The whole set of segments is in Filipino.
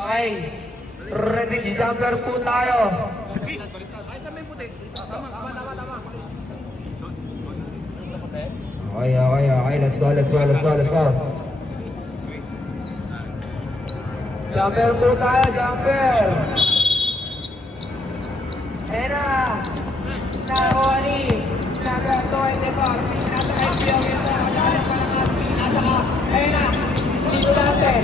Okay. Ready jumper po tayo. Okay. Let's go. Jumper po tayo, jumper. Era. Naroni. Number 24. Nasa IPO ito. Nasa ka. Ayun na. Dito natin.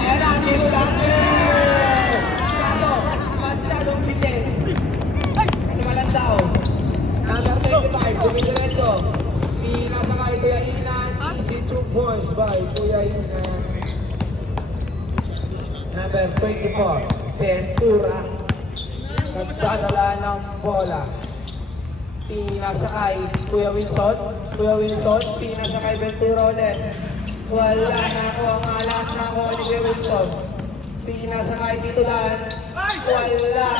Ayun na. Dito natin. Kaso. Masyadong bitin. Kasi malandaw. Number 25. Dumidiretso. Nasa kay Kuya Inan. 2 points by Kuya Inan. Number 24. Ventura. Nagdadala ng bola. Pinasakay Kuya Wilson. Pinasakay Ventura ulit. Wala na ako ang alas na ako ni Kuya Wilson. Pinasakay dito lang. Wala.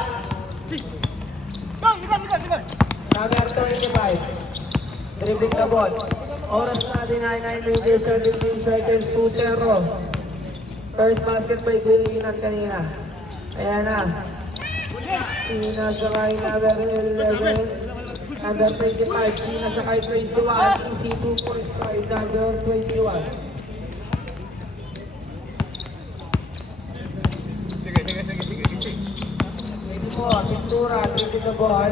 Number 25. Dribbling the ball. Oras natin ay 9 minutes 17 seconds 2-0. First basket by Kulinan kanina. Ayan na. Pinasakay number 11. Number 25, pinasakay 21, easy 2.5, number 21. Ito po, Ventura, dribbling the ball.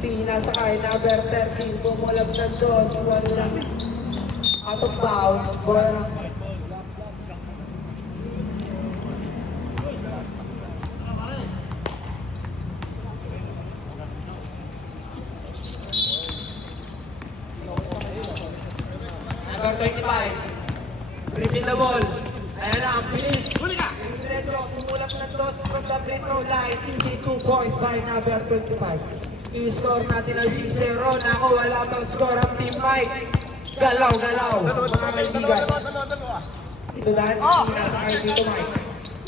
Pinasakay number 13, bumulab ng dos, wala. Out of bounds, ball. Number 25. Dribbling the ball. Ayan na, ang bilis. Huli ka! Kumulap ng dos from the free throw line. Easy 2 points by number 25. I-score natin ang 6-0. Naku, wala pang score ang Team Mike. Galaw. Mga kaibigan. Ito lahat. Pinasakay dito Mike.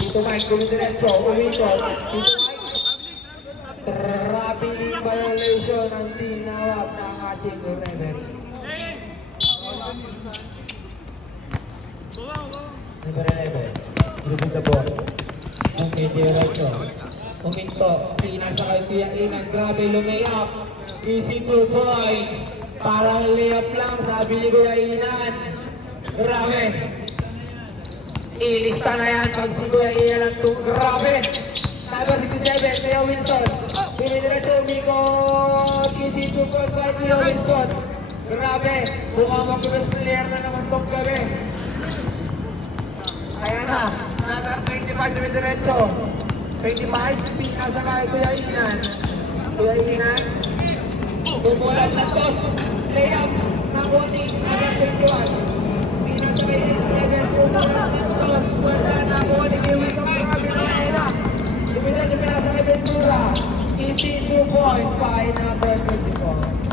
Dito Mike, dumidiretso. Umito. Dito Mike. Trapping violation ang tinawag ng ating referee. Number 11, dribbling the ball. Dumidiretso. Uminto, pinasakay Kuya Inan, grabe lumayap. Easy 2 point. Parang layup lang, sabi ni Kuya Inan. Grabe. Ilista na yan pag si Kuya Inan ang grabe. Number 67, Kuya Wilson. Pinidiretso, Miko. Easy 2 point by Kuya Wilson. Grabe, mukhang mag-cross player na naman tong gabi. Ayan na, number 25 dumidiretso. 25, pinasakay Kuya Inan. Kuya Inan, bumulat na toss. Layup, nakunin, number 21. Pinasakay Inan, bumulat na toss. Wala, nakunin, iwis ang mga binayla. Dumidiretso, pinasakay Ventura. Easy 2 points by number 24.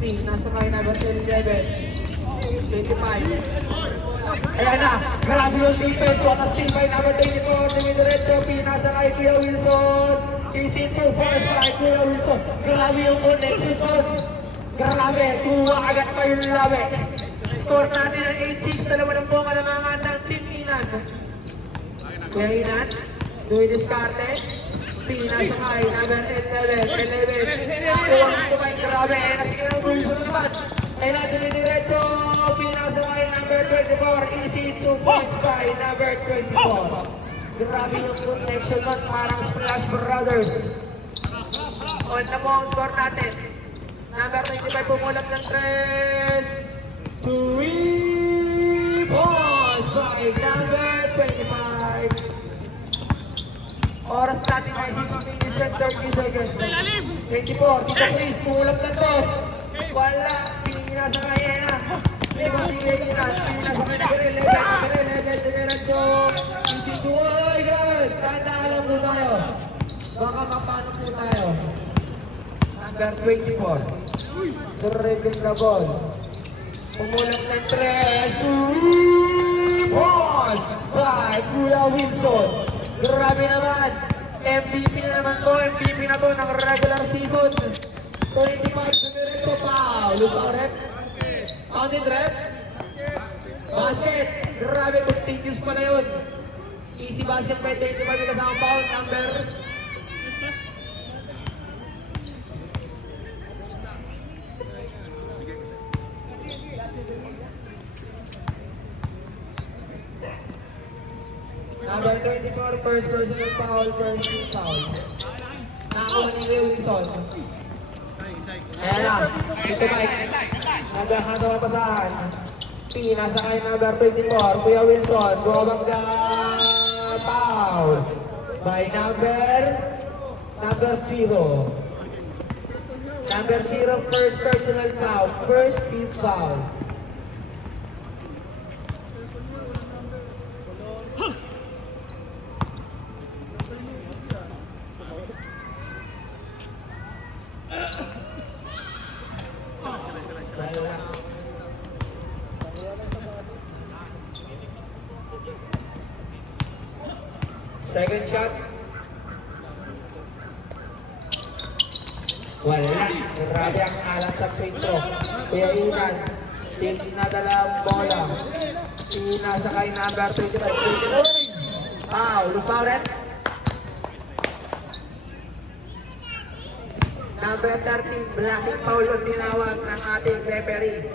Pinasakay number 37. 25. Ayan na, grabe yung defense. Wakas team by number 24. Dumidiretso, pinasakay Kuya Wilson. Easy 2 points by Kuya Wilson. Grabe yung connection ko. Grabe, tuwa agad pa yung labi. Score natin ang 8-6. Dalawa ng bunga ng mga ng Team Inan. Kuya Inan, dumidiskarte. Pinasakay number 11. Tuwang ito kay grabe. Nasigil ang Wilson naman. Ay natin yung diretso. Pinasakay number 24. Easy 2 points by number 24. Grabe yung connection nun. Parang Splash Brothers. On na mo ang score natin. Number 25 pumulap ng 3 points by number 25. Oras natin ay 6 minutes and 30 seconds. 24, dito Chris, pulap na to. Wala, pinasakay na. Pinasakay na. Diretso. Oy, guys, tandaan po tayo. Baka mapano po tayo. Number 24. Dribbling the ball. Pumulap ng 3 points by Kuya Wilson. Grabe naman. MVP na naman to, MVP na to ng regular season. 25 Diretso foul. Foul rep. Counted rep. Basket. Grabe, continuous pala yun. Easy basket by 25 kasama foul number. Number 24, first personal foul, first team foul. Nakakuha ni Will Wilson. Ayan na, ito Mike. Nagkakatawa pasahan. P, nasa kay number 24, Kuya Wilson. Bumabangga foul. By number 0. Number 0, first personal foul, first team foul. Second shot. Wala. Grabe ang alat sa sentro. Kuya Inan. Nadala ang bola. Nasa kay number 25. Foul. Foul rin. Number 13. Blocking foul ang tinawag ng ating referee.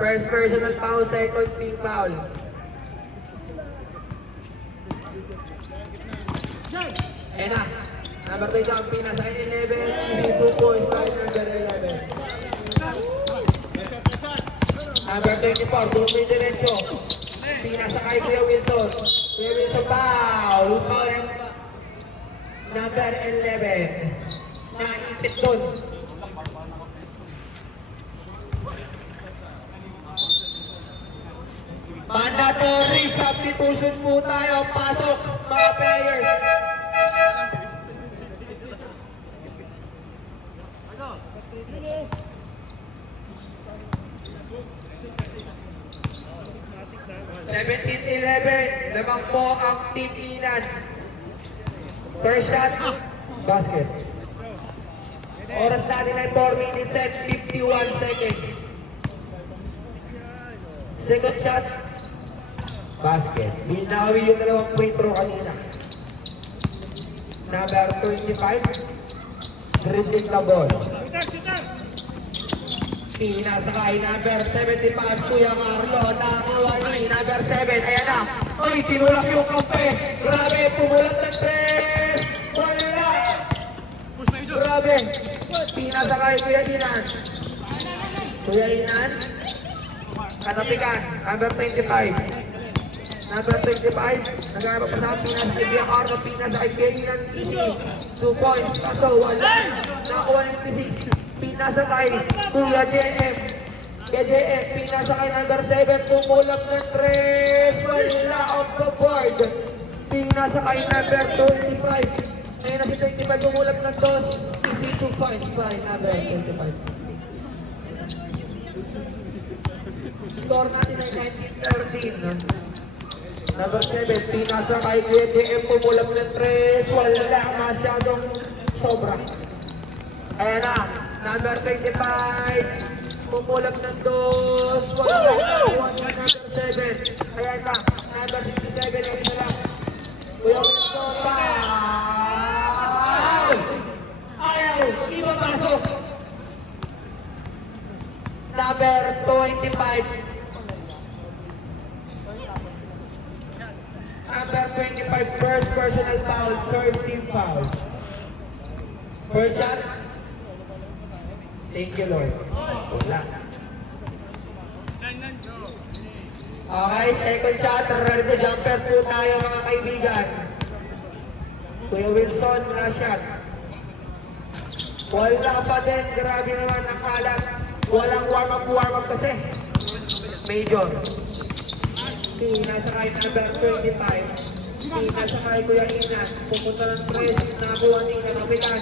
First personal foul, second team foul. Ayan na. Number 3 ang pinasa kay 11. 2 points by number 11. Number 24, Dumi Diretso. Pinasa kay Kuya Wilson. Kuya Wilson, foul. Foul. Number 11. Naipit doon. Mandatory substitution po tayo. Pasok, mga players. Lamang po ang Team Inan. First shot, basket. Oras natin ay 4 minutes and 51 seconds. Second shot, basket. Binawi yung dalawang point throw kanina. Number 25, dribbling the ball. Pinasa kay number 75, Kuya Marlo. Nakakuha ni number 7. Ayan na. Ay, tinulak yung kampe. Grabe, tumulat ng 3. Wala. Grabe. Pinasa kay Kuya Inan. Kuya Inan. Katapikan. Number 25. Number 25. Nagkakaroon pa sa Pinas kay Kuya Carlo. Pinasa kay Kuya Inan. 2 points. Kaso, wala. Nakakuha ng 26. Pinasa kay Kuya JM. Kaya JM, pinasa kay number 7. Tumulak ng 3. Wala off the board. Pinasa kay number 25. Ngayon na si 25 tumulak ng 2. Easy 2 points by number 25. Score natin ay 19-13. Number 7, pinasa kay Kuya JM. Tumulak ng 3. Wala masyadong sobra. Ayan na. Number 25, pumulap ng 2, wala na, number 7, ayan na, number 67, yung isa lang, Kuya Wilson, ayaw, iba pasok, number 25, number 25, first personal foul, first team foul, first shot. Thank you, Lord. Wala. Okay, second shot. Ready to jumper po tayo, mga kaibigan. Kuya Wilson, na shot. Wala pa din. Grabe naman ang alat. Walang warm-up kasi. Major. Nasa kay number 25. Nasa kay Kuya Inan. Pupunta ng press. Nakuha ni Kapitan.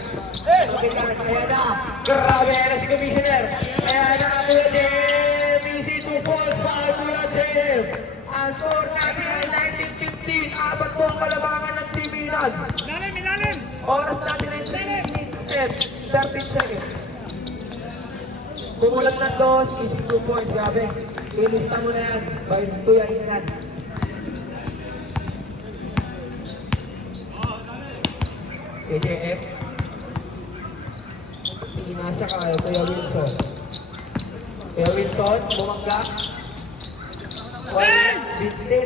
Kapitan, kaya na. Grabe na si Commissioner. Kaya na Kuya Jem. Easy 2 balls para Kuya Jem. Ang score natin ay 19-15. Apat po ang kalabangan ng Team Inan. Oras natin ay 3 minutes and 13 seconds. Kumulat ng loss, easy 2 points. Grabe. Ilista mo na yan. By 2 yan yan. KJF. Pinasa ka kayo, Kuya Wilson. Kuya Wilson, bumangga. Wala, business.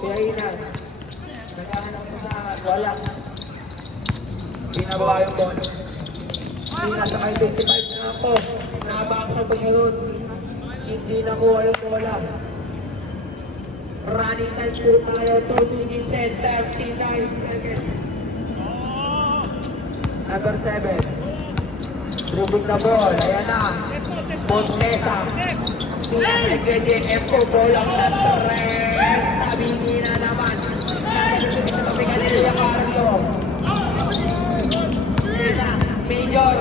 Kuya Inan. Naghahanap mo sa wala. Binabawa yung ball. Pinasa kayo 25 na ako. Nakabak sa Panginoon. Hindi nakuha yung bola. Running time po tayo, 2 minutes and 39 seconds. Number 7. Dribbling the ball. Ayan na. Montesa. KJF ko. Ball ang natrep. Tabingi na naman. Nakasunod sa Pagkakalila Carlo. Major.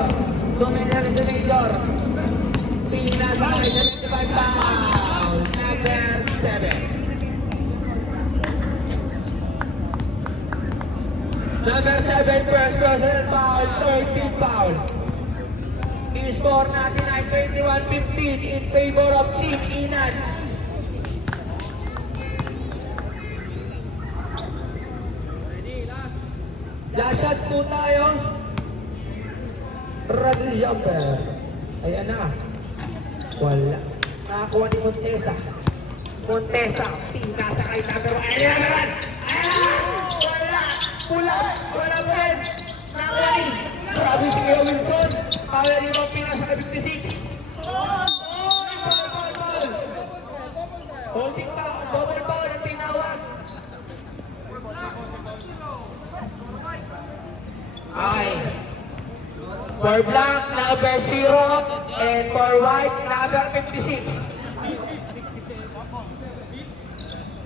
Dominant sa Major. Pinasa kay 75 pounds. Number 7. Number 7, first personal foul, 13 foul. I-score natin ay 21-15 in favor of Team Inan. Last shot po tayo. Rugby jumper. Ayan na. Wala. Nakakuha ni Montesa. Montesa, pinasa kay number 1. Ayan naman! Ayan! Wala! Pula! Wala mo rin! Nakawali! Grabe si Kuya Wilson! Kaya niyo bang pinasa kay 56? Ball! Holding pa! Double foul ang tinawag! Okay. For black, number 0, and for white, number 56.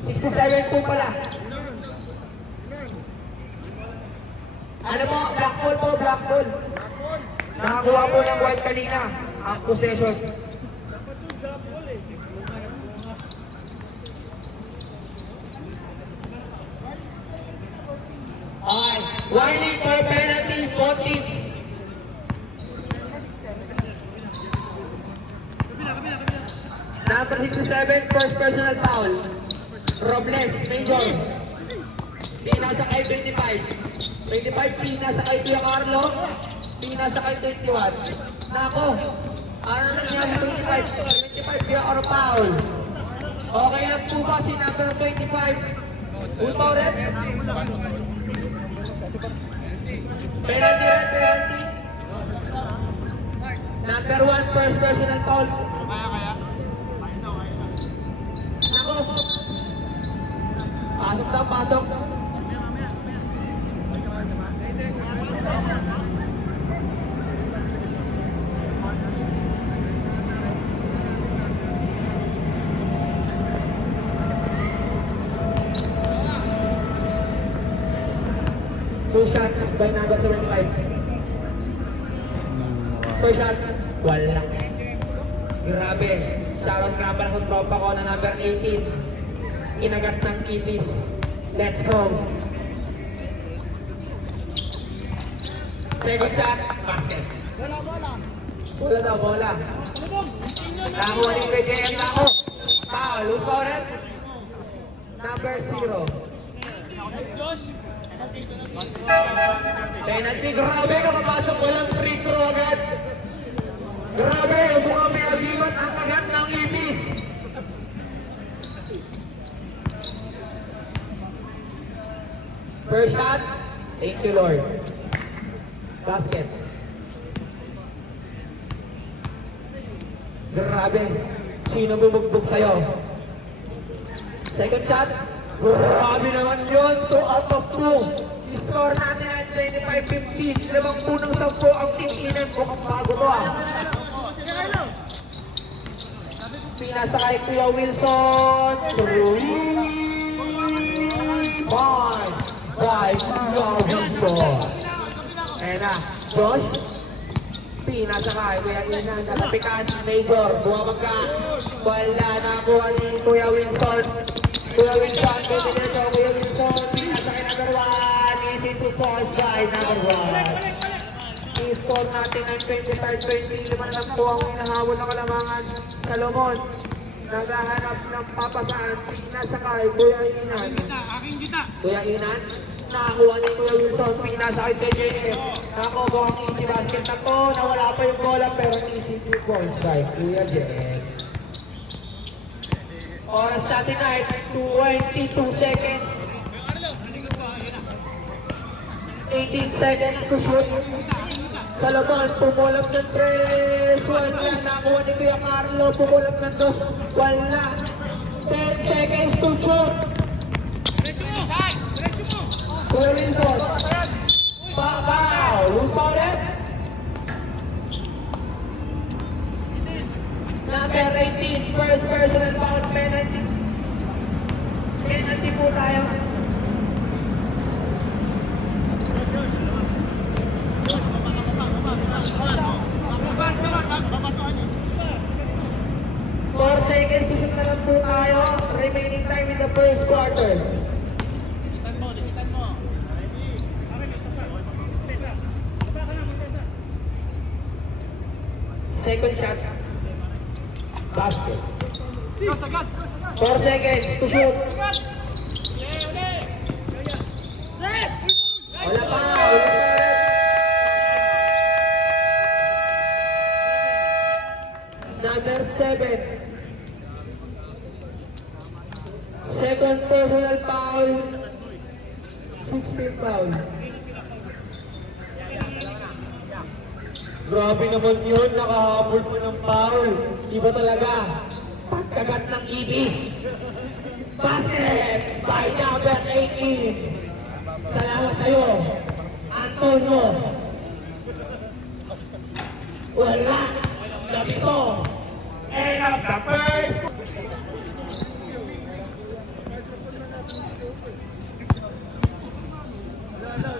67 po pala. Ano po? Black ball po, black ball. Nakakuha po ng white kanina. Ang possession. Okay. Warning for penalty, 4 teams. Number 67, first personal foul. Robles, Major. Pinasa kay 25. 25, pinasa kay Kuya Carlo. Pinasa kay 21. Nako. Ano nangyari 25? 25, Kuya Carlo foul. Okay lang po ba si number 25? Who's foul rin? Penalty rin, penalty. Number 1, first personal foul. Pasok daw, pasok. Two shots by number 75. First shot, wala. Grabe. Shoutout nga pala sa tropa ko na number 18. Inagat ng Ipis. Let's go. Second shot, basket. Bola daw, bola. Nakakuha ni KJM na ako. Foul, who's foul rin? Number 0. Penalty, grabe ka papasok. Walang free throw agad. Grabe, mukhang may agiwan ang agat ng Ipis. First shot, thank you Lord. Basket. Grabe, sino bumugbog sa'yo? Second shot, grabe naman yun, 2 out of 2. I-score natin at 25-15. Lamang punong 10 ang Team Inan. Mukhang bago to ah. Pinasa kay Kuya Wilson. 3 points by Kuya Wilson. Ayan na, Josh. Pinasa kay Kuya Inan. Natapikan, Major. Buwabag ka. Wala na kuha ni Kuya Wilson. Kuya Wilson, Kuya Wilson. Pinasa kay number 1. Easy easy 2 points by number 1. I-score natin ng 25-20. 5 lang po ang hinahabol ng Kalamangan. Salomon, naghahanap ng papasaan. Nasa kay Kuya Inan. Kuya Inan, nakakuha ni Kuya Wilson. Nasa kay JJF. Nakakuha ang easy basket na to. Nawala pa yung bola pero easy 2 points by Kuya JF. Oras natin ay 22 seconds. 18 seconds to shoot. Salomon, pumulap ng 3. Wala. Nakuha ni Kuya Carlo. Pumulap ng 2. Wala. 10 seconds to shoot. Kuya Wilson. Babaw. Who's fouled it? Number 18. First personal foul. Penalty. Penalty po tayo. Four seconds to shoot na lang po tayo. Remaining time in the first quarter. Second shot. Basket. 4 seconds to shoot. Wala pa. Number 7. Second personal foul. 16 foul. Grabe naman yun, nakahabol po ng foul. Iba talaga. Pagkagat ng ibis. Basket by number 18. Salamat sa'yo, Antonio. Wala. Labito. End of the first.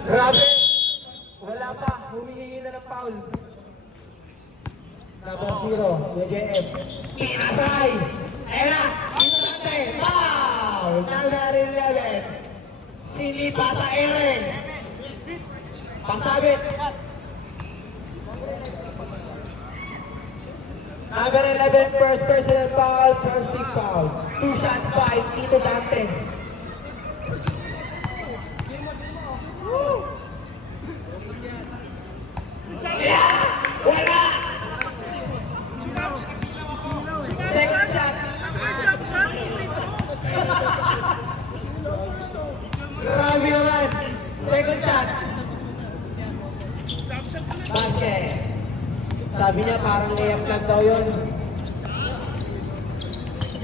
Grabe. Wala pa. Humihingi na ng foul. Number 0. JJF. Pinasay. Ayan na. Pinasay. Foul. Number 11. Sinipa sa Eren. Pasabit. Number 11, first personal foul, first team foul. 2 shots by Tito Dante. Yeah! Wala! Second shot. Grabe naman. Second shot. Basket. Sabi niya parang layup lang daw yun.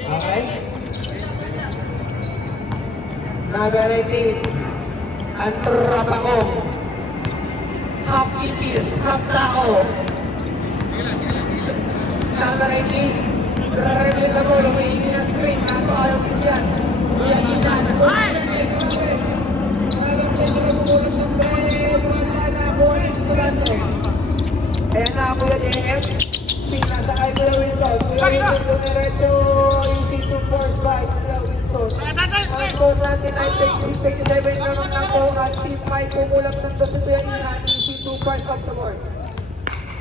Okay. Number 18. Ang tropa ko. Half itis, half tao. Number 18. Raraglit ako. Lumayin na screen. Naso ayaw ko dyan. Yan ilan. Ayan na, Kuya JF. Pinasa kay Kuya Wilson. Kuya Wilson, diretso yung season 4 by Kuya Wilson. Ang score natin ay 27 naman na po at Team Mike kumulang ng 2 sa Kuya Inan. Easy 2 points off the board.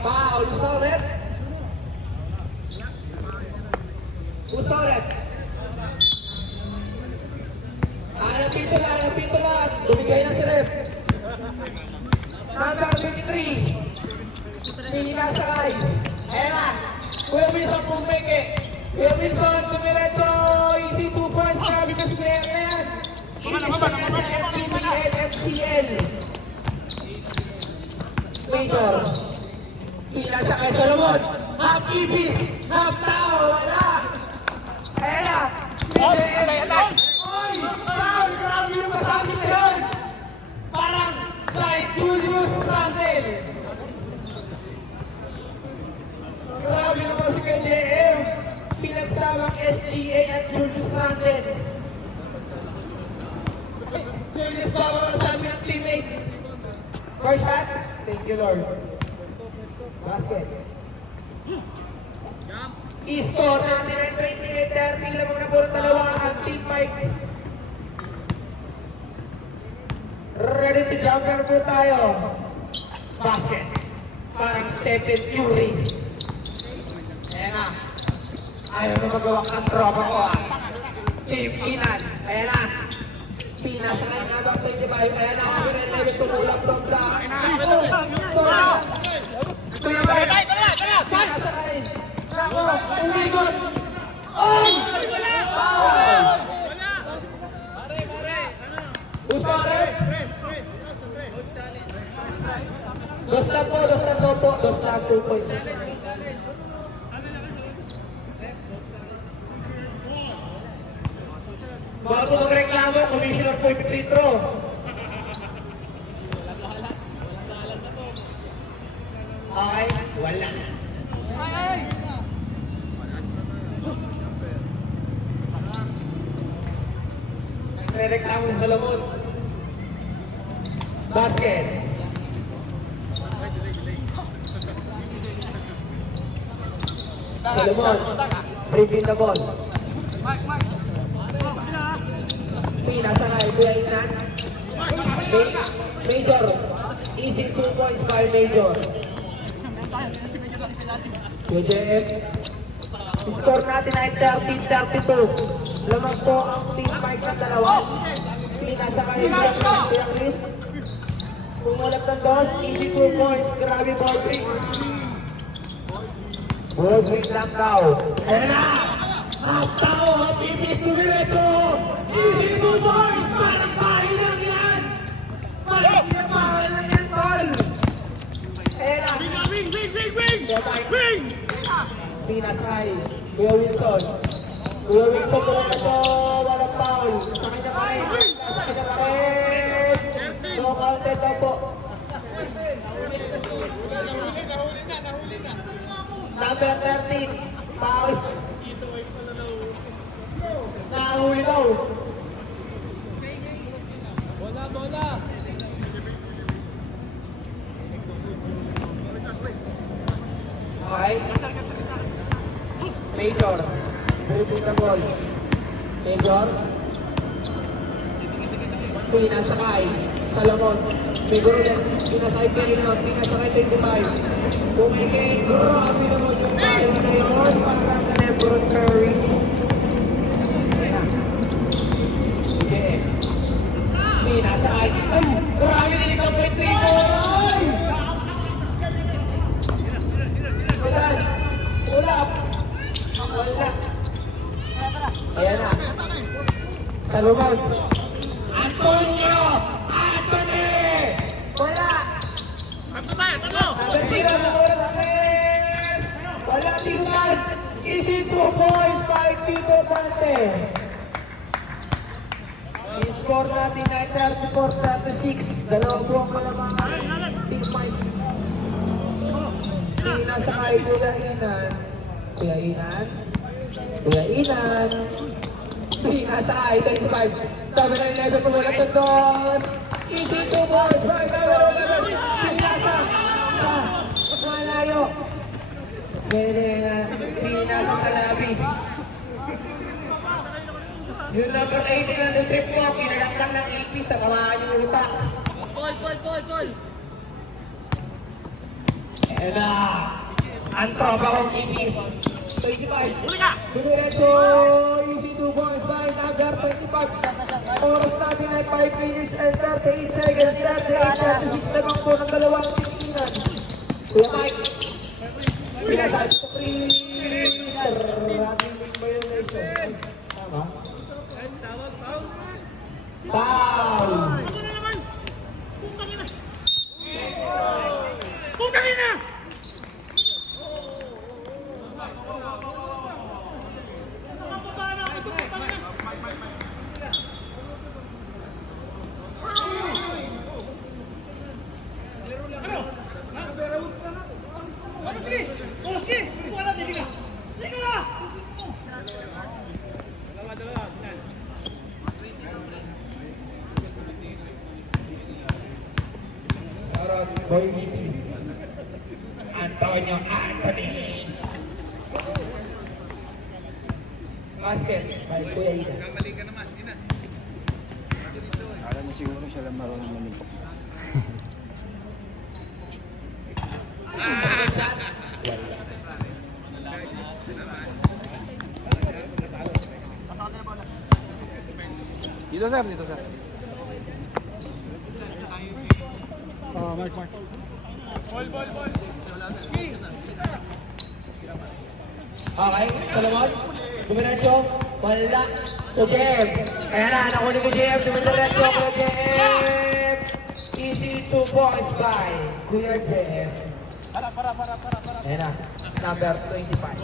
Foul, gusto ulit? Gusto ulit? Napito lang. Tumigay na si Rep. Number 23. Sinasakay. Ayan na. Kuya Wilson pumeke. Kuya Wilson, tumiretso. Easy 2 points. Grabe kasi player na yan. FCL. Major. Sinasakay Solomon. Half ibis. Half tao. Wala. Ayan na. Oy! Foul! Grabe yung masabi na yun. Parang kay Julius Randel. Grabe naman si KJM. Pinagsamang SGA at Julius Randel. Julius ba mga sabi ng teammate? First shot. Thank you, Lord. Basket. I-score natin ang 28-30. Lamang na po dalawa ang Team Mike. Ready to jumper po tayo. Basket. Parang Stephen Curry. Ayan na. Ayaw na magawa ang tropa ko ah. Team Inan. Ayan na. Pinas na nga ba 25. Ayan na. Kami na yung tululak doon sa. Kuya ba? Pinasakay. Nako. Umigot. Ay! Foul! Uspare. Dos lang po, 2 points. Bago magreklamo, Commissioner po free throw. Okay, wala. Nagreklamo sa Salomon. Basket. Salomon, repeat the ball. Pinasakay, Kuya Inan. Major, easy 2 points by Major. JF, score natin ay 13-32. Lamang po ang team fight ng dalawa. Pinasakay, Kuya Chris. Kumulat ng dos, easy 2 points. Grabe ball pick. Ball pick lang daw. Ayan na! Ang tao, pipis tumireto! Easy 2 points! Parang pahin lang yan! Parang pahin lang yan, tol! Ayan na! Wing! Pinasay, Kuya Wilson. Kuya Wilson ko na ito, walang foul. Sakay na kayo, sakay na kayo. No counted na po. Number 13, foul. Nahuli daw. Bola. Okay. Major. Repeat the ball. Major. Pinasakay. Salomon. Siguro din. Pinasakay Pirino. Pinasakay 25. Bumigay. Grabe naman yung tayo na yun. Parang na Lebron Curry. Okay. Pinasakay. Ay! Grabe din ikaw po yung 3 points! Wala. Ayan na. Salomon. Antonio! Anthony! Wala! Nagasira na wala sa akin! Wala tingnan! Easy 2 points by Tito Dante. I-score natin na 34-36. Dalawang buwang kalamangan. Team fight. Pinasakay Kuya Inan. Kuya Inan. Pinasakay 35. Sabi na 11 pumula sa dos. Easy 2 balls. Pinasa. Malayo. Pinasa sa labi. Yung number 18 na trip mo, pinalaktan ng ipis na kamaan yung utak. Ball. And ang tropa kong ipis. 25. Huli ka! Dumiretso, easy 2 points by Nagar 25. Oras natin ay 5 minutes and 38 seconds. 38-36 lamang po ng dalawang titinan. Kuya Mike. Pinasabi sa free. Running violation. Tama? Foul! Putangin na! Boy Ipis. Antonio Anthony. Basket by Kuya Ida. Kamali ka naman, Ina. Hindi siguro siya lang marunong lumipok. Dito sir, dito sir. Mark. Okay, Solomon. Dumiretso. Wala. So, Jeff. Ayan na, nakunin ko Jeff. Dumiretso ko Jeff. Easy 2 points by Kuya Jeff. Ayan na, number 25.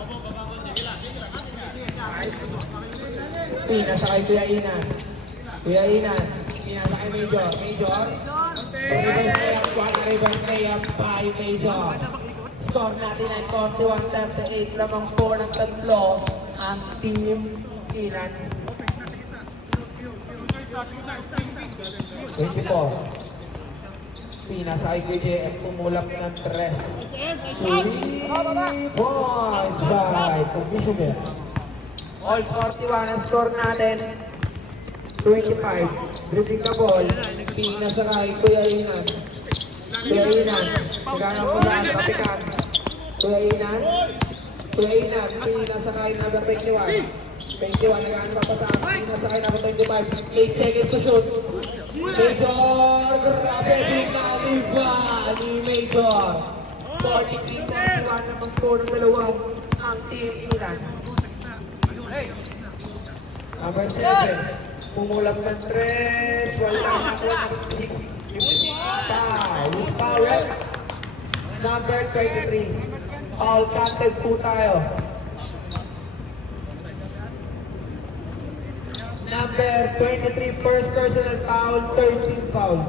Nasa kay Kuya Inan. Kuya Inan. Nasa kay Major. Major. Reverse layup by Major. Score natin ay 41-38. Lamang po ng tatlo ang team Inan. 24. Nasa kay Kuya JF. Pumulak ng 3. 3 points by Commissioner. All 41 ang score natin. 25. Dribbling the ball. Nasa kay Kuya Inan. Kuya Inan. Naghanap ko saan. Kapitan. Kuya Inan. Kuya Inan. Nasa kay number 21. 21. Naghanap pa sa akin. Nasa kay number 25. 8 seconds to shoot. Major. Grabe. Binaliba ni Major. 43-41 ang score ng dalawang ang team Inan. Number 7. Pumulap ng 3. Wala na po. Foul. Number 23. All counted po tayo. Number 23. First personal foul. 13 foul.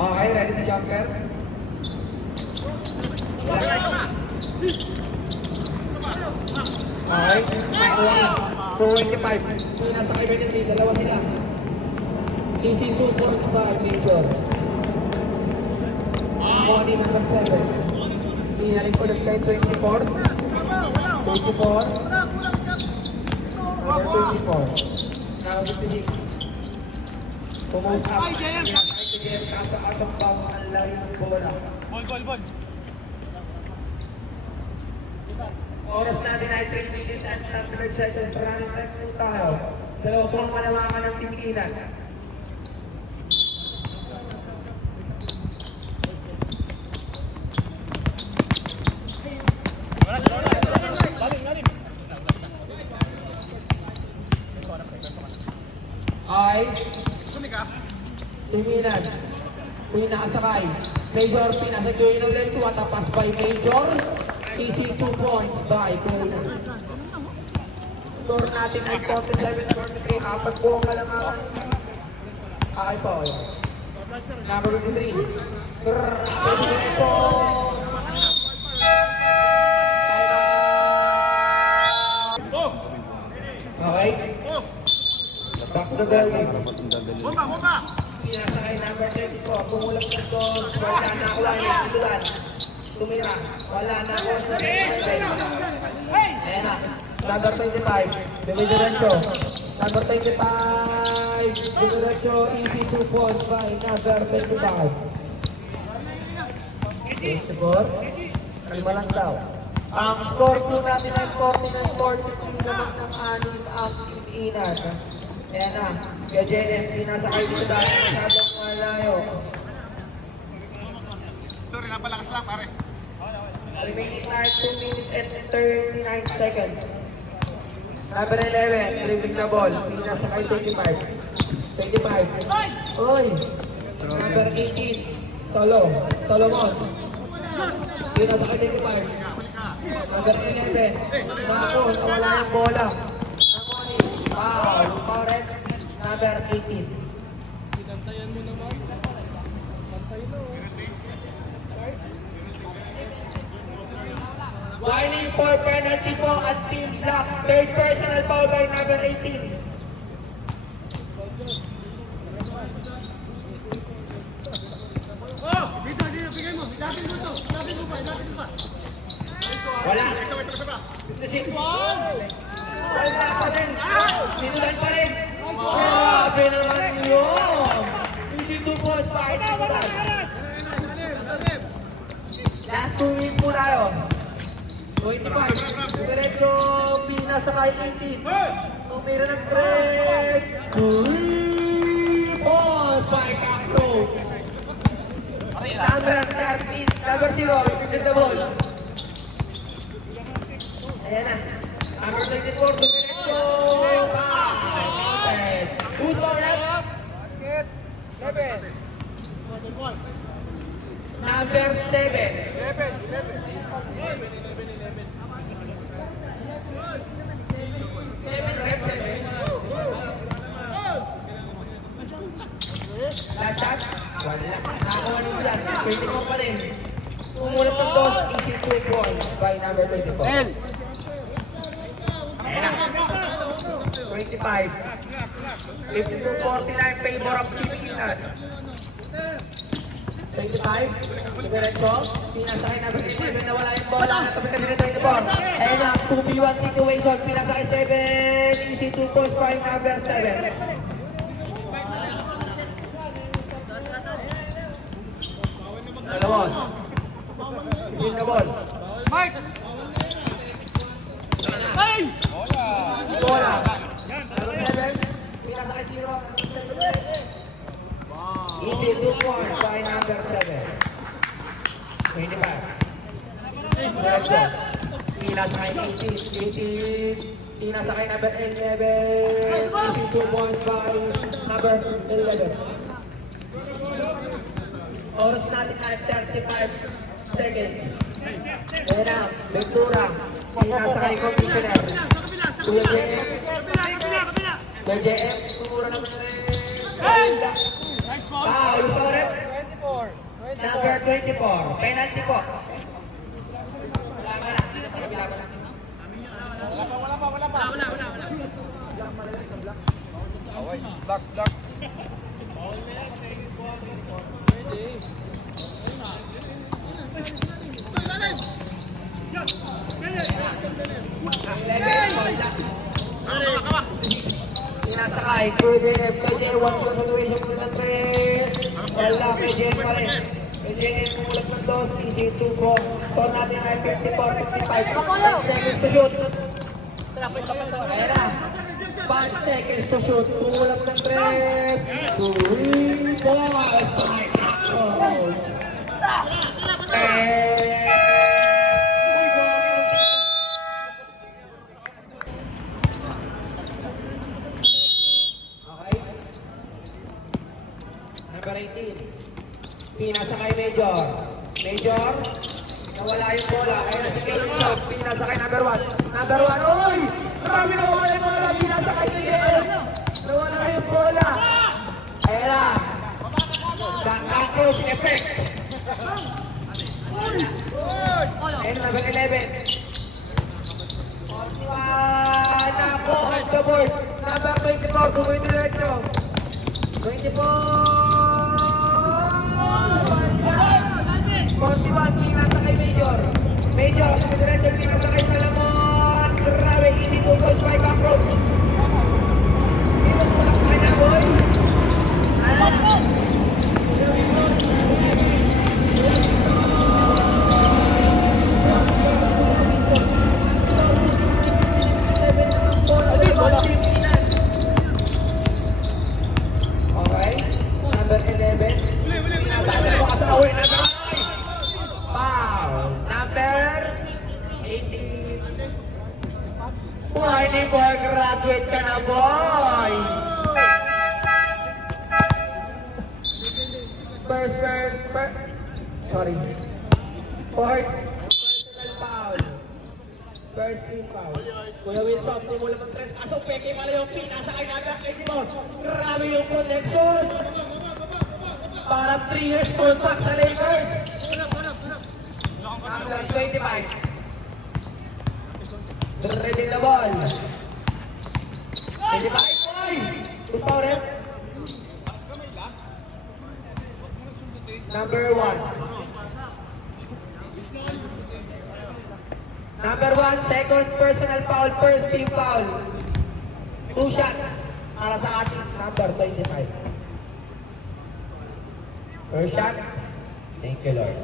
Okay, ready to jumper? Okay, 425. Nasa kay Benedict, dalawa sila. Easy 2 points by Major. Money number 7. Hinaling ko lang kay 24. 24. Number 24. Now 56. Pumunta. Pinakay ko Jeff kasa-asang bawang ang layo ng bola. Ball. Oras natin ay 3 minutes and 100 seconds. Maraming time po tayo. Dalawa po ang malawakan ng Team Inan. Ay, Team Inan. Pinakasakay. Major, pinasa-join ulit. Watapas by Major. Easy 2 points by Kuya. Score natin ay 47-43. Apat po ang kalamangan. Okay po. Number 23. Grabe po. Okay. Back to the ball. Pinasakay number 10 po. Pumulak na ito. Wala na ako lang yung titulan. Tumira. Wala na ako sa ayan na. Number 25. Dumidiretso. Number 25. Dumidiretso. Easy 2 points by number 25. Score. Lima lang daw. Ang score po natin ay 49-43 naman ng anim ang Team Inan. Ayan na. Kaya JNF, pinasakay dito dahil masyadong malayo. Sorry, napalakas lang pare. Remaining time 2 minutes and 39 seconds. Number 11, dribbling the ball. Pinasakay 25. 25. Oy! Number 18, Solomon. Pinasakay 25. Number 11, Mako, nawala yung bola. Foul. Foul. Number 18. Warning for penalty po at Team Black. Third personal foul by number 18. Wala. 56. Wala pa rin. 2-win po tayo. 25. Diretso, Pina sa kahit 18. Tumira ng 3. 3 balls by Castro. Number 13, number 0, represent the ball. Ayan na. Number 24, Diretso. Who's ball left? Basket. 11. Number 7. 7, rep 7. Last shot. Wala. Nakakuha nyo dyan. 24 pa rin. Umulap ng toss, easy 2 points by number 24. L. Ayan na. 25. 52-49 favor of Pilipinas. 25. Diretso. Pinasakay number 7. Nawala yung bola. Natabi kami ng 24. Ayan na. 2v1 situation. Pinasakay 7. Easy 2 points by number 7. Dalawon. Win the ball. Mike. Bola. Number 7. Pinasakay 0. Easy 2 points by number 7. 25. Diretso. Pinasakay 18. Pinasakay number 11. Easy 2 points by number 11. Oras natin ay 35 seconds. Ayan na, Ventura. Pinasakay commissioner. Kuya JM. Kuya JM, tumura ng foul pa rin. 24. Number 24. Penalty po. Block. Pinasakay, KJM, KJ1 for situation with the 3. Wala, KJM pa rin. KJM, mulat ng 2, easy 2 po. Score natin ay 54-55. 5 seconds to shoot. Ayan na. 5 seconds to shoot. Mulat ng 3. 3 balls. Number 18. Pinasakay Major. Major. Nawala yung bola. Ayun na si Kelly. Pinasakay number 1. Number 1. Uy! Marami nawala yung bola. Pinasakay ni Kelly. Nawala yung bola. Ayun na. Kakakos effect. Ayun na, number 11. Nako, on the board. Number 24. Tuloy diretso. 24. 41, pinasakay Major. Major, diretso pinasakay Salamon. Grabe, easy po po by Cockroach. Dito po lang kanya, boy. Okay, number 11. Pinasakay mo asawa, number 1. Foul. Number 18. Morning boy, graduate ka na boy. Sorry. Fourth personal foul. First team foul. Kuya Wilson, tumula ng 3. Ato, peke pala yung pinasakay number 24. Grabe yung protection. Parang 3 years contract sa Lakers. Number 25. Ready the ball. 25 boy. Gusto rin. Number 1. Number 1, second personal foul, first team foul. 2 shots para sa ating number 25. First shot. Thank you, Lord.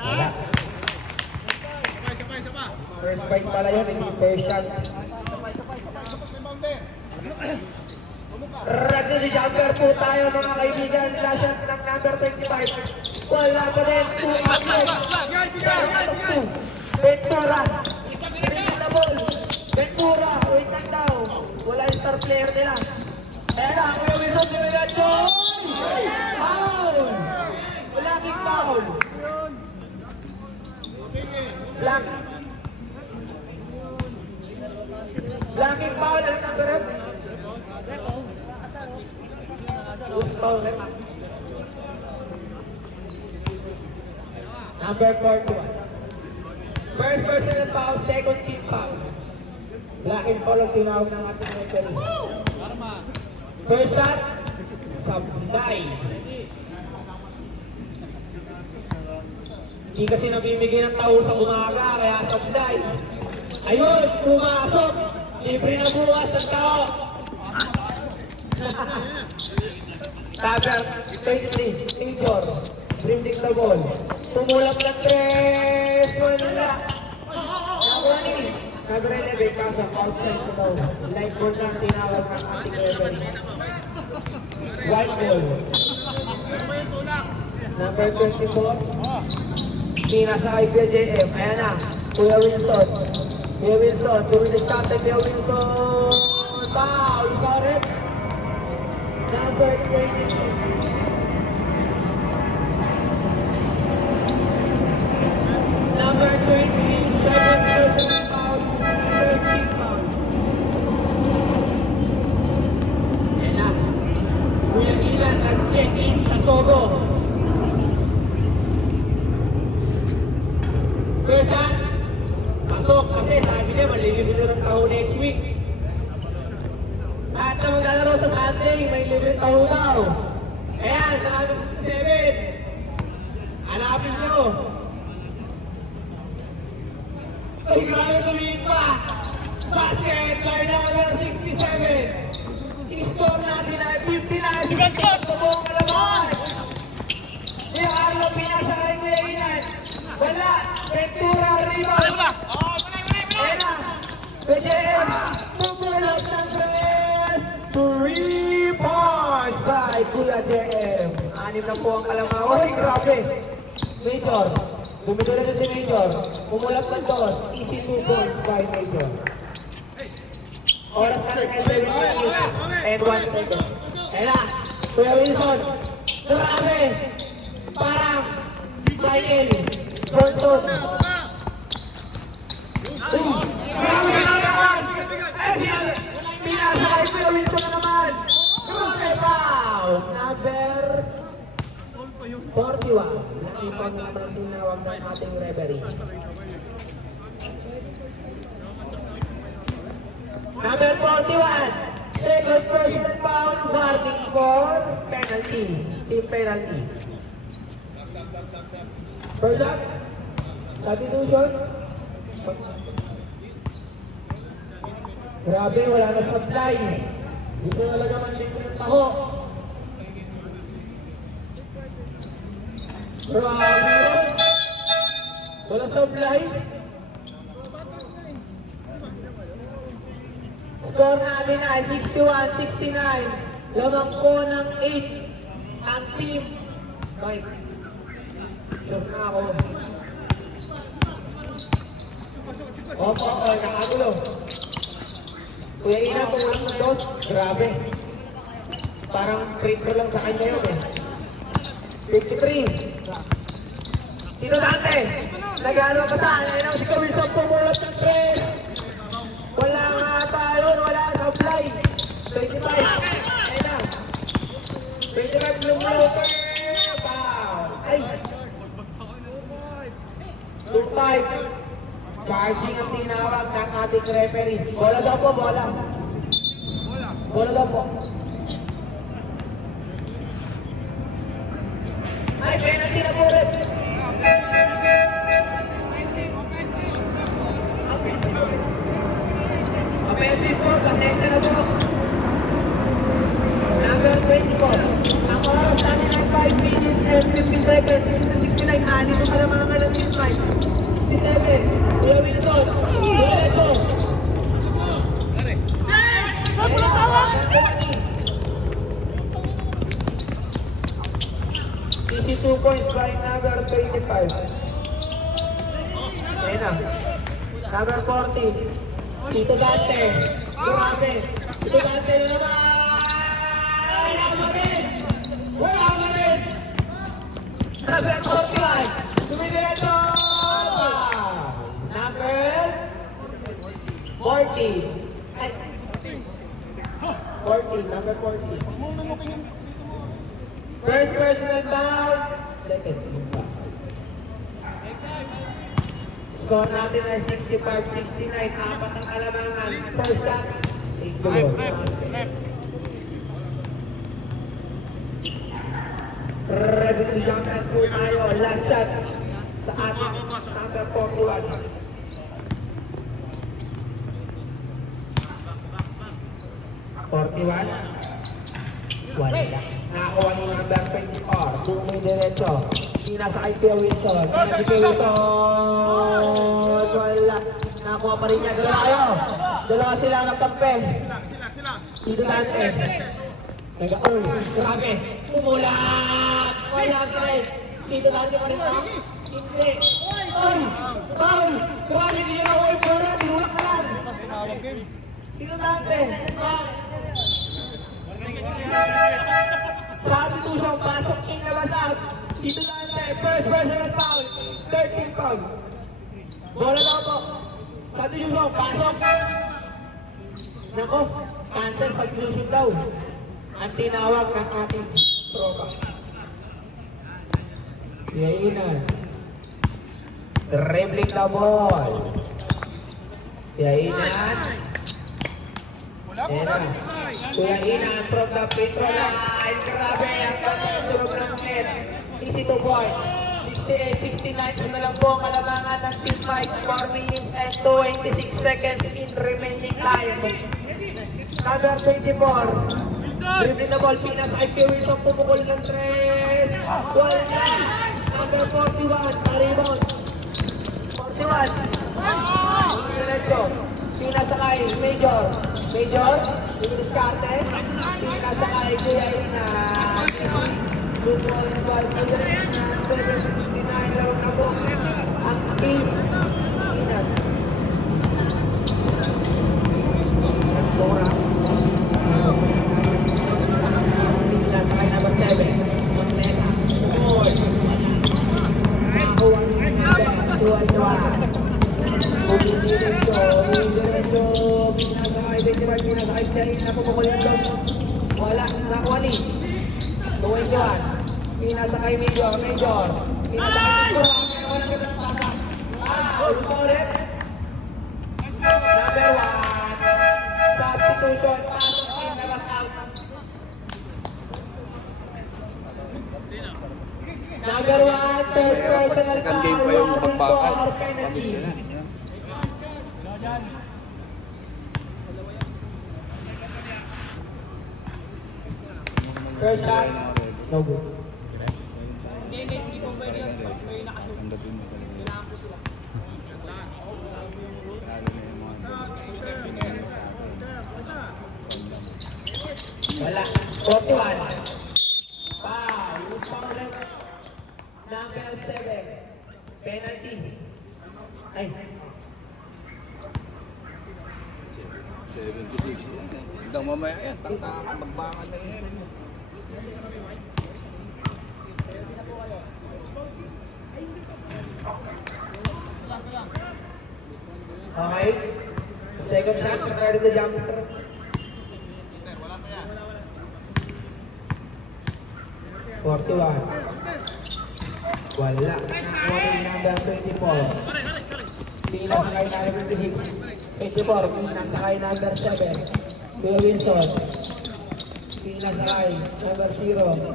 Wala. First point pala yun, hindi first shot. Ready jumper po tayo mga kaibigan. Last shot ng number 25. Wala pa din. 2 Ventura. Ventura. Wait lang daw. Wala yung star player nila. Ayan na. Kuya Wilson. Diretso. Foul. Wala big foul. Blank. Blanking foul. Ano number rep? Foul rep. Number 41. First personal foul, second team foul. Black and foul ang tinawag ng ating referee. First shot, Sablay. Hindi kasi nabibigyan ng tao sa umaga, kaya Sablay. Ayun, pumasok. Libre na bukas ng tao. Tagar, 23, Major. Brindig na ball. Tumulap na 3. Wala. Nakuha ni. Nag-relevate kaso outside to daw. Light ball na tinawag ng ating referee. White ball. Number 24. Pinasa kay JM. Ayan na. Kuya Wilson. Kuya Wilson. Doing the shot kay Kuya Wilson. Foul. You got it? Number 22. Number 20, second personal foul, 13 foul. Yan na. Kuya Ilan nag-check-in sa Sogo. Pesa, pasok kasi sabi niya malilibre ng taho next week. Lahat na maglalaro sa Sunday, may libre taho daw. Ayan, sa number 67. Hanapin nyo. Ay, grabe tuloy pa! Basket by number 67! I-score natin ay 59! Sa buong kalaman! Si Arlo pinasa kay Kuya Inan! Wala! Ventura rebound! Ayan na! PJM! Pumulot ng 3 points by Kuya JM! 6 na po ang kalaman. Uy, grabe! Major! Bumito na si Major. Pumulap ng 2. Easy 2 points by Major. Oras na ng 11 minutes and 1 second. Ayan na. Kuya Wilson. Grabe. Parang Michael. Johnson. Grabe na naman. Pinasa kay Kuya Wilson na naman. Grabe foul. Number 41. Nakita niyo naman ang tinawag ng ating referee. Number 41. Second personal foul. Warning for penalty. Team penalty. First up. Substitution. Grabe, wala na supply. Gusto talaga manlibre ng taho. Grabe. Wala supply. Score natin ay 61-69. Lamang po ng 8 ang team. Mike. Sure na ako. Opo, nakagulo. Kuya Ina, kung walang dos, grabe. Parang free throw lang sa kanya yun eh. 53. Tito Dante, nag-ano pa sa akin, si Wilson pumulot ng 3. Wala nga tayo, wala supply. 25. Ayun na. 25 lumulot. Ay. 25. Charging ang tinawag ng ating referee. Bola daw po, bola. Bola daw po. Ay, penalty na po rin. Offensive po, pasensya na po. Number 24. Ang oras natin ay 5 minutes and 50 seconds. 69, 6 na pala mga kalas 5. Kuya Wilson. Diretso. 22 points by number 25. Ayan na. Number 40. Tito Dante. Grabe. Tito Dante na naman. Wala ka rin. Wala ka rin. Number 41. Dumidiretso. Number 40. Ay. 40. Number 40. First personal foul. Second. Score natin ay 65-69. Apat ang kalamangan. First shot. Take the ball. Ready to jump and go tayo. Last shot sa ating number 41. Wala. Nakakuha ni number 24. Dumidiretso. Pinasa kay Kuya Wilson. Pinasa kay Kuya Wilson. Wala. Nakakuha pa rin niya. Dalawa kayo. Dalawa sila nagkampe. Dito Dante. Nag-all. Grabe. Umulat. Wala guys. Dito Dante pa rin ako. Hindi. Ay! Ay! Grabe. Hindi na ako yung pera. Dinulak ka lang. Dito Dante. Sabi to siyang pasok in na out. Dito lang tayo. First personal foul. 13 foul. Bola daw po. Sabi to siyang pasok. Nako, cancel pag susut daw. Ang tinawag ng ating tropa. Yainan. Dribbling the ball. Yainan. Kuya Inan from the Petro line. Grabe ang pagkakulog ng net. Easy to boy. 68-69 na lang po ang kalamangan ng Team Mike. 4 minutes and 26 seconds in remaining time. Number 24. Dribbling the ball. Pinas ay Wilson pumukol ng 3. Wala. Number 41. Rebound. 41. Diretso. Pinasakay, Major. Major, Diskarte. Pinasakay, Kuya Inan. Football and ball, Major. 7:59 laro na po. Ang team, Inan. Nagpura. Pinasakay number 7. Montesa. Ball. Nakuha ni Inan. Tuwan-tuwan. Diretso, pinasakay, pinasakay siya rin na pumukulito. Wala, nakuha ni. 21. Pinasakay Major, Major. Pinasakay Major, walang kitang tasa. Ulit. Number 1. Substitution, pasok in, labas out. Number 1, third personal Second game pa yung bakbakan. penalty. First shot, no good. Wala. 41. Use foul number 7. Penalty. Ay. 76. Hanggang mamaya yan. Taktakan, magbakan na rin. Okay. Second shot, ready to jump. Wala pa yan. 41. Wala. Nakuha number 24. Pinasakay number 26. 24. Pinasakay number 7. Kuya Wilson. Pinasakay number 0.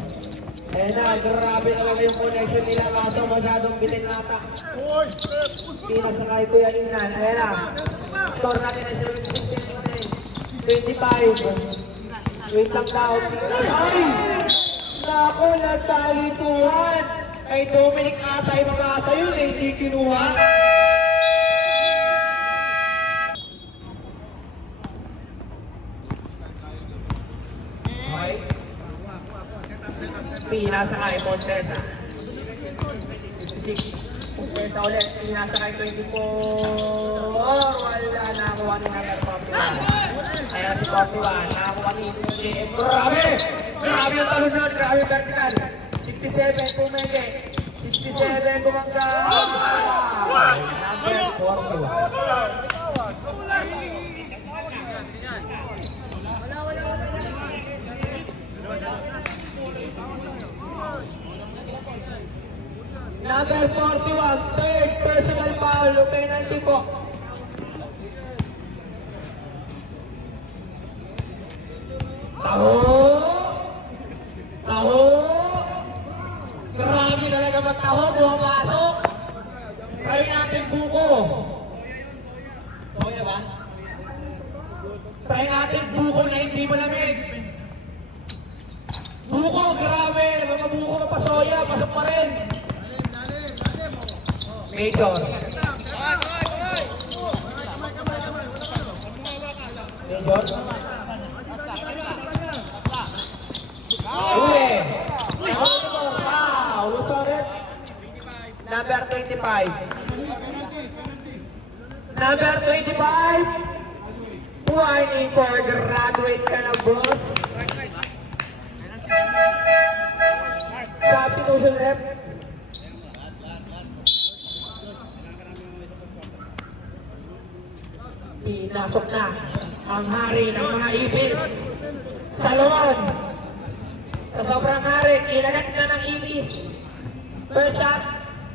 Ayan na, grabe talaga yung connection nila kaso masyadong bitin nata. Pinasakay Kuya Inan. Ayan na. Score natin ay 25. Wait lang daw. Ay! Nako, nagtalituhan. Kay Dominic ata yung mga ata yun, hindi kinuha. Pinasakay, Montesa. 56. Montesa ulit. Pinasakay, 24. Wala nakakuha ni number 41. Ayan si 41. Nakakuha ni JM. Grabe! Grabe yung talon nun. Grabe yung vertical. 67, pumenge. 67, bumangga. Number 41. Number 41, third personal foul, penalty po. Taho! Taho! Grabe talaga magtaho, bumapasok. Try natin buko. Okay ba? Try natin buko na hindi malamig. Buko, grabe. Mga buko na pasoya, pasok pa rin. Major. Major. Uli. Wow, Lusoret. Number 25. Number 25. Warning for graduate ka na, boss. Substitution rep. Pinasok na ang hari ng mga ipis. Salomon. Sa sobrang hari, ilagat na ng ipis. First shot,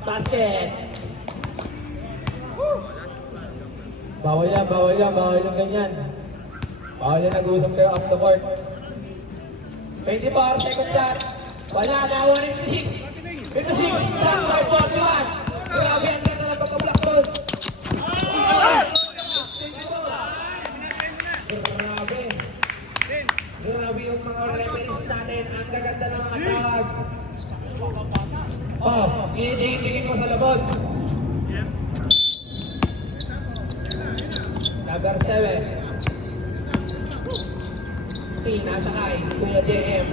basket. Bawal yan, bawal yan, bawal yung ganyan. Bawal yan, nag-uusap kayo off the court. 24 second shot. Wala, nakuha rin 26. 26, block by 41. Grabe, ang ganda ng pagka-block doon. Grabe. Grabe yung mga referees natin. Ang gaganda ng mga tawag. Oh, initingin mo sa labot. Number 7. Pinasakay. Kuya JM.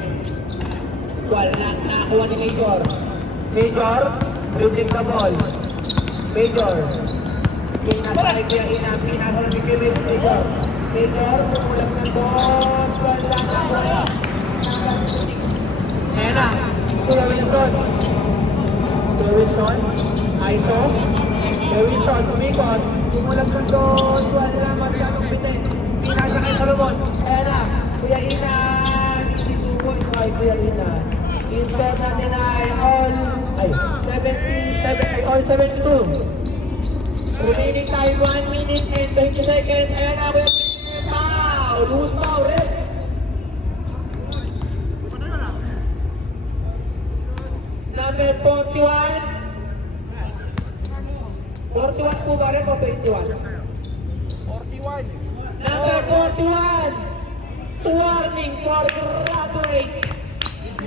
Wala. Nakakuha ni Major. Major. Dribbling the ball. Major. Pinasakay Kuya Ina. Pinasakay ni Kuya Major. Major. Kumulang ng boss. Wala. Nakakuha. Ayan na. Kuya Wilson. Kuya Wilson. Aiso. Kuya Wilson. Kumikot. Kumulang ng boss. Wala. Masyadong pitin. Pinasakay Salomon. Ayan na. Kuya Ina. 62.5 Kuya Ina. Instead natin ay all 72. Remaining time 1 minute and 20 seconds. Ayan na, Kuya Ina. Foul! Loose foul, red. Number 41. 41 po ba rin o 21? 41. Number 41. Warning for graduate.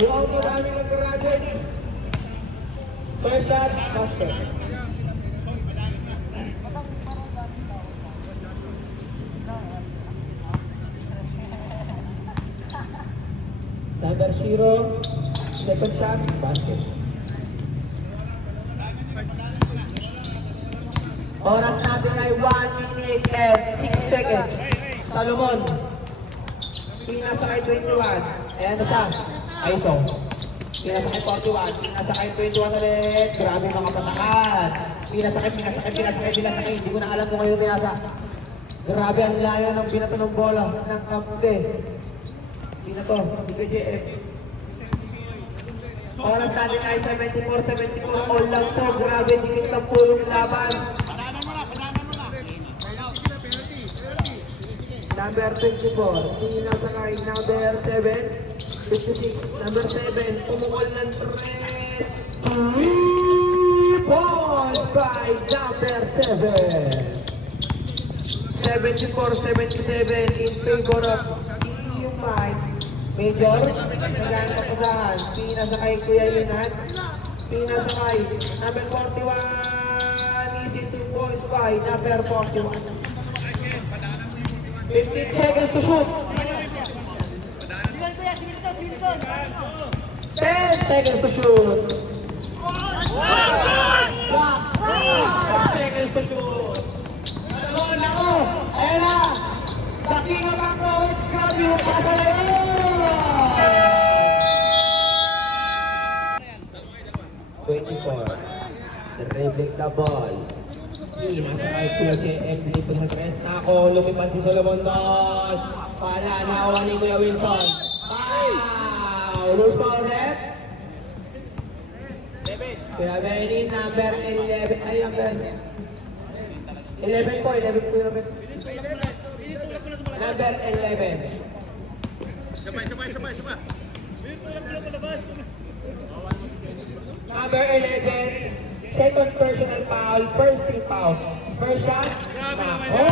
Mukhang maraming nag-graduate. First shot, basket. Number 0, second shot, basket. Oras natin ay 1 minute and 6 seconds. Salomon. Pinasakay 21. Ayan na siya. Aiso. Pinasakay 41. Pinasakay 21 ulit. Grabe mga patakan. Pinasakay. Hindi ko na alam kung kayo pinasa. Grabe ang layo ng binato ng bola ng kampe. Binato. Dito JF. Oras natin ay 74. All lang po. Grabe. Dikit lang po yung laban. Number 24, pinasakay. Number 7, 56. Number 7, pumukol ng 3 points by number 7. 74-77 in favor of EU5. Major, nagano pa saan? Pinasakay Kuya Linat. Pinasakay. Number 41, easy 2 points by number 41. 15 seconds to shoot. 10 seconds to shoot. Block. 10 seconds to shoot. Nako. Ayan na. The king of approach. Grabe yung pasalayo. 24. Dribbling the ball. Nasa Kuya JM dito sa tres. Nako, lumipad si Solomon doon. Pala, nakawa ni Kuya Wilson. Wow! Loose power rep. Kuya Benny, number 11. Ay, number 11 po, 11 po yung number 11. Sabay. Number 11, second personal foul, first team foul. First shot, nako.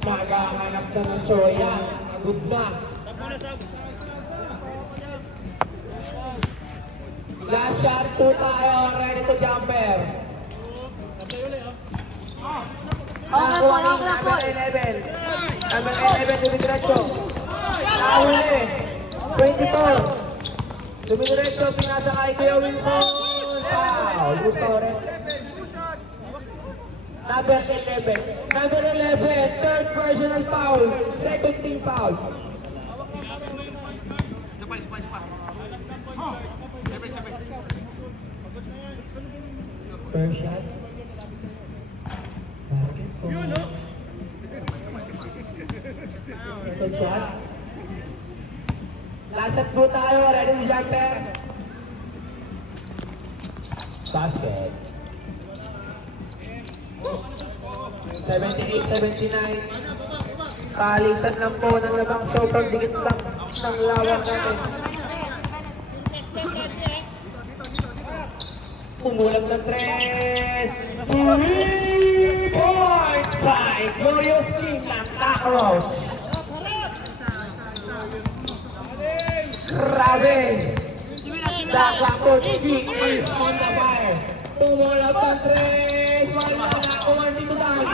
Nagahanap na ng Soya. Good na. Last shot po tayo, ready to jumper. Nakakuha ng number 11. Number 11, dumidiretso. Nakahuli. 24. Dumidiretso, pinasa kay Kuya Wilson. Wow, gusto ko rin. Number 11. Number 11, third personal foul. Second team foul. Sabay. First shot. Basketball. Second shot. Last shot po tayo. Ready to jumper. Basket. 78-79. Kalitan lang po ng labang sobrang dikit lang ng lawan natin. Umulang ng tres. 3 points by Glorious Team ng Tacross. Grabe! Dakla Coach G is on the fire. Tumulang ng tres. Wala na ako dito dahil.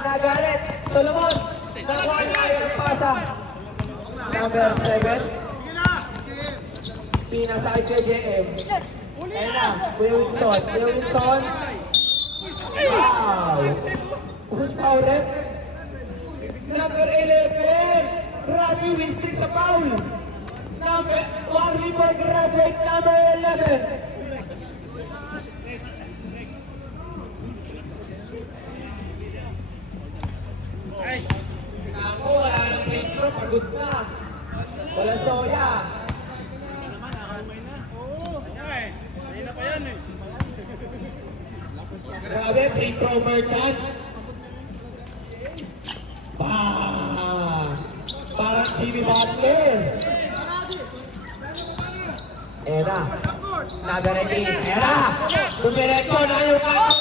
Nagalit. Solomon. Nakuha niya yung pasa. Number 7. Pinasakit kay JM. Ayan na, Kuya Wilson. Kuya Wilson. Wow! Who's foul rep? Number 11. Grabe, win streak sa foul. Number 1 rebound graduate, number 11. Ako, wala nang intro, pagod na. Wala Soya. Grabe, free throw merchant. Parang Jimmy Butler. Era. Nagaretin. Era. Dumiretso na yung kato.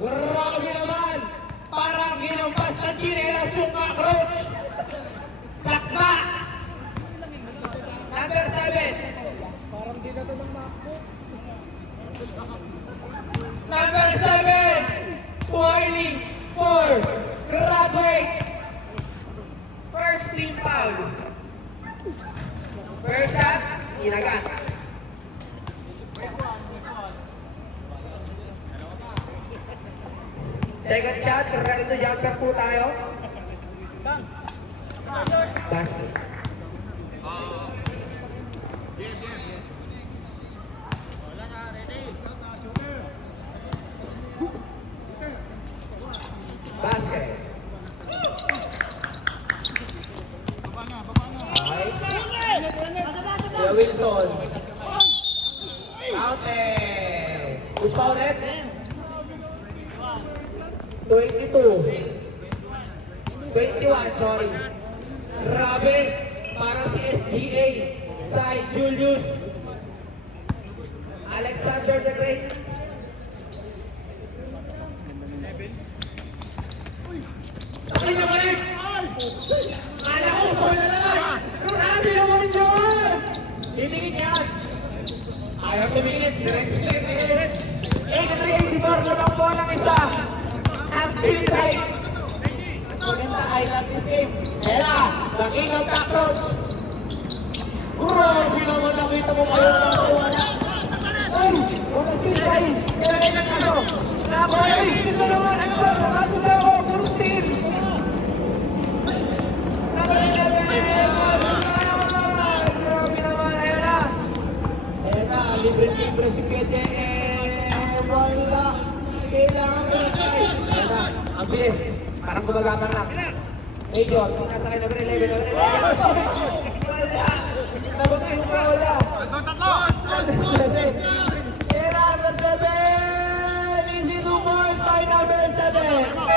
Grabe naman. Parang ginampas na chinelas yung cockroach. Sakta. Number 7. Number 7, Boiling 4, graduate, first team foul. First shot, ilagan. Second shot, ready to jumper po tayo. Basket. Basket. Kuya Wilson. Counted. Who's foul rep? 22. 21, sorry. Grabe. Parang si SGA. Side Julius. Alexander the Great. Ay, naman! Kala ko, bola naman! Grabe naman yun! Hitingin yan! Ayaw tumingin. Direct. 8-3-84 na bang bola ng isa. Ang team right. Maganda highlight. at this game. Ayan na, the king of Cactus. Grabe naman, nakita mo kayo na wala. Ay, wala si Ray. Kaya rin ang ano. Ay, ito naman, ano ba? Ano ba ako? Puro steal. Grabe naman, ayan na. Ayan na, libre-libre si Kete. Wala. Kailangan ko na tayo. Ayan na, ang bilis. Parang gumagapang lang. Major, kung nasa kayo number 11. Wala. Nabagay mo pa, wala. Tatlo! Era number 7! Easy 2 points by number 7!